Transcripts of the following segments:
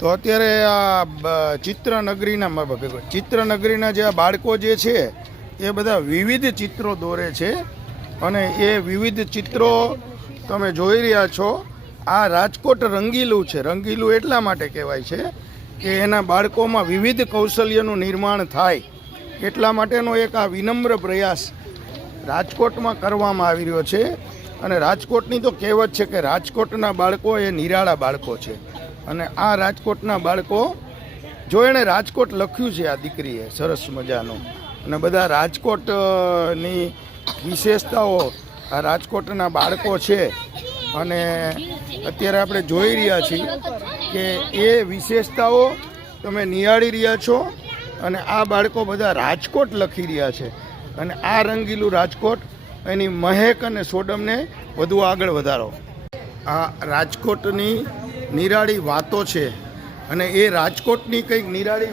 તો અત્યારે આ ચિત્રનગરીના જે બાળકો જે છે એ બધા વિવિધ ચિત્રો દોરે છે અને એ વિવિધ ચિત્રો તમે જોઈ રહ્યા છો. આ રાજકોટ રંગીલું છે. રંગીલું એટલા માટે કહેવાય છે કે એના બાળકોમાં વિવિધ કૌશલ્યનું નિર્માણ થાય એટલા માટેનો એક આ વિનમ્ર પ્રયાસ રાજકોટમાં કરવામાં આવી રહ્યો છે. અને રાજકોટની તો કહેવત છે કે રાજકોટના બાળકો એ નિરાળા બાળકો છે. અને આ રાજકોટના બાળકો જો એણે રાજકોટ લખ્યું છે આ દીકરીએ સરસ મજાનું, અને બધા રાજકોટની વિશેષતાઓ આ રાજકોટના બાળકો છે. અને અત્યારે આપણે જોઈ રહ્યા છીએ કે એ વિશેષતાઓ તમે નિહાળી રહ્યા છો અને આ બાળકો બધા રાજકોટ લખી રહ્યા છે. અને આ રંગીલું રાજકોટ એની મહેક અને સોડમને વધુ આગળ વધારો. આ રાજકોટની નિરાળી વાતો છે અને એ રાજકોટની કંઈક નિરાળી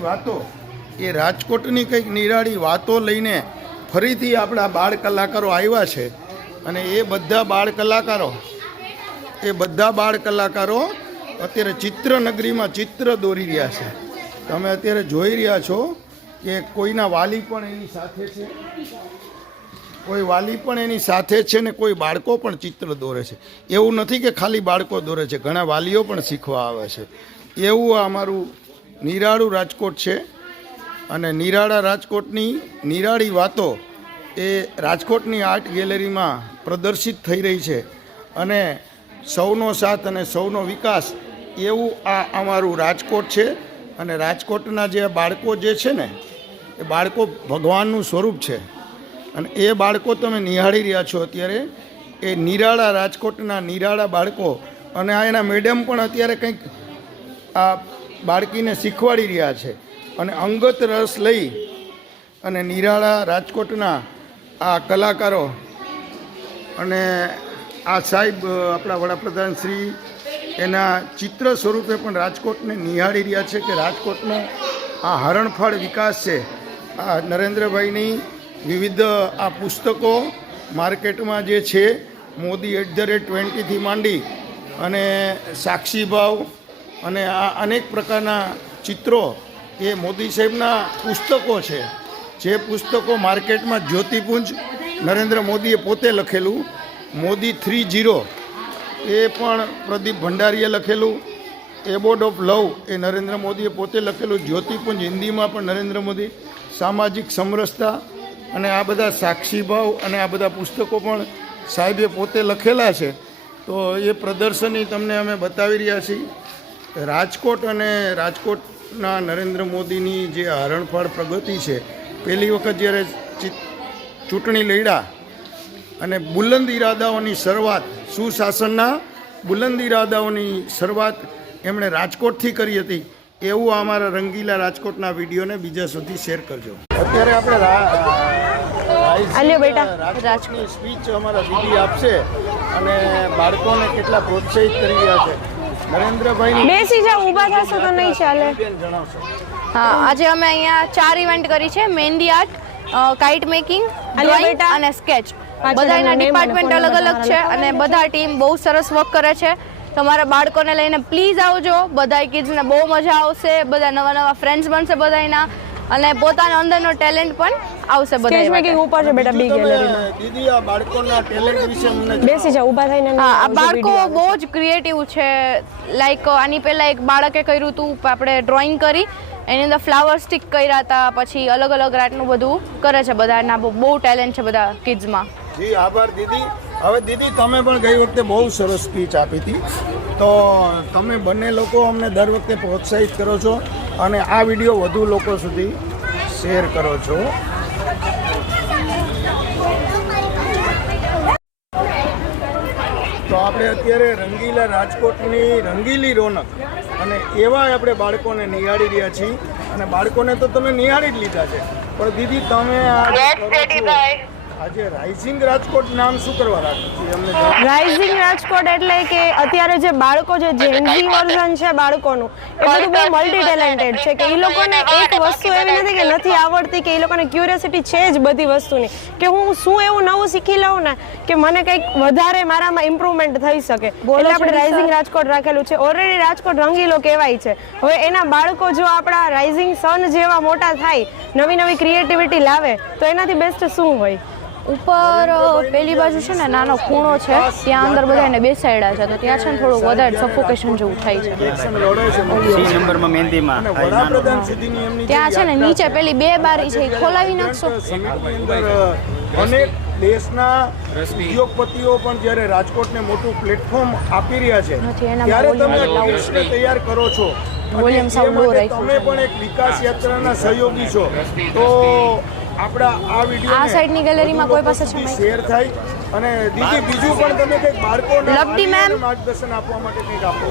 વાતો લઈને ફરીથી આપણા બાળ કલાકારો આવ્યા છે. અને એ બધા બાળ કલાકારો અત્યારે ચિત્રનગરીમાં ચિત્ર દોરી રહ્યા છે. તમે અત્યારે જોઈ રહ્યા છો કે કોઈના વાલી પણ એની સાથે છે, ને કોઈ બાળકો પણ ચિત્ર દોરે છે. એવું નથી કે ખાલી બાળકો દોરે છે, ઘણા વાલીઓ પણ શીખવા આવે છે. એવું આ અમારું નિરાળું રાજકોટ છે. અને નિરાળા રાજકોટની નિરાળી વાતો એ રાજકોટની આર્ટ ગેલેરીમાં પ્રદર્શિત થઈ રહી છે. અને સૌનો સાથ અને સૌનો વિકાસ એવું આ અમારું રાજકોટ છે. અને રાજકોટના જે બાળકો જે છે ને એ બાળકો ભગવાનનું સ્વરૂપ છે. અને એ બાળકો તમે નિહાળી રહ્યા છો અત્યારે, એ નિરાળા રાજકોટના નિરાળા બાળકો. અને આ એના મેડમ પણ અત્યારે કંઈક આ બાળકીને શીખવાડી રહ્યા છે. અને અંગત રસ લઈ અને નિરાળા રાજકોટના આ કલાકારો અને આ સાહેબ આપણા વડાપ્રધાન શ્રી એના ચિત્ર સ્વરૂપે પણ રાજકોટને નિહાળી રહ્યા છે કે રાજકોટનો આ હરણફાળ વિકાસ છે. આ નરેન્દ્રભાઈની વિવિધ આ પુસ્તકો માર્કેટમાં જે છે, મોદી @20થી માંડી અને સાક્ષીભાવ અને આ અનેક પ્રકારના ચિત્રો એ મોદી સાહેબના પુસ્તકો છે. જે પુસ્તકો માર્કેટમાં જ્યોતિપુંજ નરેન્દ્ર મોદીએ પોતે લખેલું, મોદી 30 એ પણ પ્રદીપ ભંડારીએ લખેલું, એબોર્ડ ઓફ લવ એ નરેન્દ્ર મોદીએ પોતે લખેલું, જ્યોતિપુંજ હિન્દીમાં પણ નરેન્દ્ર મોદી, સામાજિક સમરસતા અને આ બધા સાક્ષીભાવ અને આ બધા પુસ્તકો પણ સાહેબે પોતે લખેલા છે. તો એ પ્રદર્શની તમને અમે બતાવી રહ્યા છીએ. રાજકોટ અને રાજકોટના નરેન્દ્ર મોદીની જે હરણફાળ પ્રગતિ છે, પહેલી વખત જ્યારે ચૂંટણી લડ્યા અને બુલંદ ઇરાદાઓની શરૂઆત, સુશાસનના બુલંદ ઇરાદાઓની શરૂઆત એમણે રાજકોટથી કરી હતી. એવું અમારા રંગીલા રાજકોટના વિડીયોને બીજા સુધી શેર કરજો. અત્યારે આપણે રાજકોટની સ્પીચ અમારા દીદી આપશે અને બાળકોને કેટલા પ્રોત્સાહિત કરી રહ્યા છે. નરેન્દ્રભાઈ બેસી જાવ, ઊભા થશો તો નહીં ચાલે. જણાવશો. હા, આજે અમે અહીંયા 4 ઇવેન્ટ કરી છે: મહેંદી આર્ટ, કાઇટ મેકિંગ, ડ્રોઈંગ અને સ્કેચ. બધાના ડિપાર્ટમેન્ટ અલગ અલગ છે અને બધા ટીમ બહુ સરસ વર્ક કરે છે. તમારા બાળકોને લઈને પ્લીઝ આવજો. બધા કિડ્સને બહુ મજા આવશે. બધા નવા ફ્રેન્ડ્સ બનશે બધાના, અને પોતાનો અંદરનો ટેલેન્ટ પણ આવશે. બધા મેકિંગ ઉપર છે બેટા, બી ગેલેરીમાં. દીદી, આ બાળકોના ટેલેન્ટ વિશે મને બેસી જાવ, ઊભા થઈને. હા, આ બાળકો બહુ જ ક્રિએટિવ છે. લાઈક આની પહેલા એક બાળકે કર્યું હતું, આપણે ડ્રોઈંગ કરી એની અંદર ફ્લાવર સ્ટિક કર્યા હતા. પછી અલગ અલગ રાતનું બધું કરે છે. બધાના બહુ ટેલેન્ટ છે બધા કિડ્સમાં. જી આભાર દીદી. હવે દીદી, તમે પણ ગઈ વખતે બહુ સરસ સ્પીચ આપી હતી. તો તમે બંને લોકો અમને દર વખતે પ્રોત્સાહિત કરો છો અને આ વિડીયો વધુ લોકો સુધી શેર કરો છો. તો આપણે અત્યારે રંગીલા રાજકોટની રંગીલી રોનક અને એવા આપણે બાળકોને નિહાળી રહ્યા છીએ. અને બાળકોને તો તમે નિહાળી જ લીધા છે, પણ દીદી તમે આજે રાઇઝિંગ રાજકોટ નામ શું કરવા રાખ્યું છે અમને જણાવો. રાઇઝિંગ રાજકોટ એટલે કે અત્યારે જે બાળકો જે જેનઝી વર્ઝન છે બાળકોનું એ બધું બહુ મલ્ટી ટેલેન્ટેડ છે કે એ લોકોને એક વસ્તુ એવી નથી કે નથી આવડતી કે એ લોકોને ક્યુરિયોસિટી છે જ બધી વસ્તુની કે હું શું એવું નવું શીખી લઉં ને કે મને કંઈક વધારે મારામાં ઇમ્પ્રુવમેન્ટ થઈ શકે એટલે આપણે રાઇઝિંગ રાજકોટ રાખેલું છે. ઓલરેડી રાજકોટ રંગીલો કહેવાય છે. હવે એના બાળકો જો આપણા રાઇઝિંગ સન જેવા મોટા થાય નવી નવી ક્રિએટિવિટી લાવે તો એનાથી બેસ્ટ શું હોય. ઉપર પેલી બાજુ છે ને નાનો ખૂણો છે, ત્યાં અંદર બધાને બેસાડ્યા છે, તો ત્યાં છે ને થોડું વધારે સફોકેશન જેવું થાય છે. ઇલેક્શન લડે છે મોદી. સી નંબરમાં મહેંદીમાં અને વડાપ્રધાન સુધીની એમની ત્યાં છે ને નીચે પેલી 2 બારી છે એ ખોલાવી નાખશો. સમિટની અંદર અનેક દેશના ઉદ્યોગપતિઓ પણ જ્યારે રાજકોટને મોટું પ્લેટફોર્મ આપી રહ્યા છે નથી, એના ત્યારે તમે volume લાવું કિડ્સને તૈયાર કરો છો. અને Volume એ સાવ low માટે રાખ્યું તમે પણ એક વિકાસ યાત્રાના સહયોગી છો. તો આપણા આ વિડીયો આ સાઈડની ગેલેરીમાં કોઈ પાસે છે mic? શેર થાય અને દીદી બીજું પણ તમે કંઈક બાળકોને લવડી ma'am. માર્ગદર્શન આપવા માટે કંઈક આપો.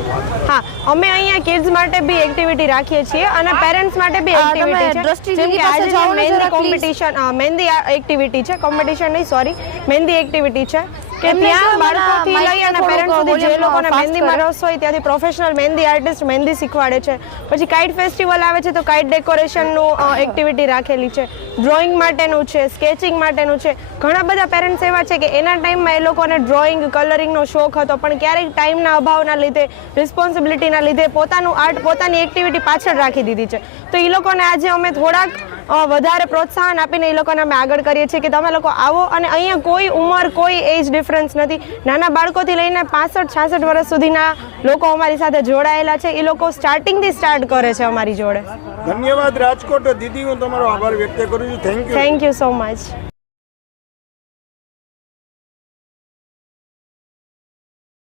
હા, અમે અહીંયા કિડ્સ માટે બી એક્ટિવિટી રાખીએ છીએ અને પેરેન્ટ્સ માટે બી તમે એક્ટિવિટી છે. દ્રષ્ટિ જેમ કે દીદી પાસે આજે જાઓ ને મહેંદી જરા, please. કોમ્પિટિશન મહેંદી એક્ટિવિટી છે, કોમ્પિટિશન નહીં સોરી મહેંદી એક્ટિવિટી છે કે એમને ત્યાં શું બાળકોથી મારા લઈ અને mic ને પેરેન્ટ્સ સુધી જે થોડુંક લોકોને fast મહેંદીમાં કરે. રસ હોય ત્યાંથી પ્રોફેશનલ મહેંદી આર્ટિસ્ટ મહેંદી શીખવાડે છે. પછી કાઇટ ફેસ્ટિવલ આવે છે તો કાઇટ ડેકોરેશનનું એક્ટિવિટી રાખેલી છે, ડ્રોઈંગ માટેનું છે, સ્કેચિંગ માટેનું છે. ઘણા બધા પેરેન્ટ્સ એવા છે કે એના ટાઈમમાં એ લોકોને ડ્રોઈંગ કલરિંગનો શોખ હતો પણ ક્યારેક ટાઈમના અભાવના લીધે રિસ્પોન્સિબિલિટીના લીધે પોતાનું આર્ટ પોતાની એક્ટિવિટી પાછળ રાખી દીધી છે. તો એ લોકોને આજે અમે થોડાક વધારે પ્રોત્સાહન આપીને એ લોકોને અમે આગળ કરીએ છીએ કે તમે લોકો આવો અને અહીંયા કોઈ ઉંમર કોઈ એજ ડિફરન્સ નથી. નાના બાળકોથી લઈને 65-66 વર્ષ સુધીના લોકો અમારી સાથે જોડાયેલા છે. એ લોકો સ્ટાર્ટિંગથી સ્ટાર્ટ કરે છે અમારી જોડે. ધન્યવાદ રાજકોટ. દીદી હું તમારો આભાર વ્યક્ત કરું છું. Thank you. Thank you so much.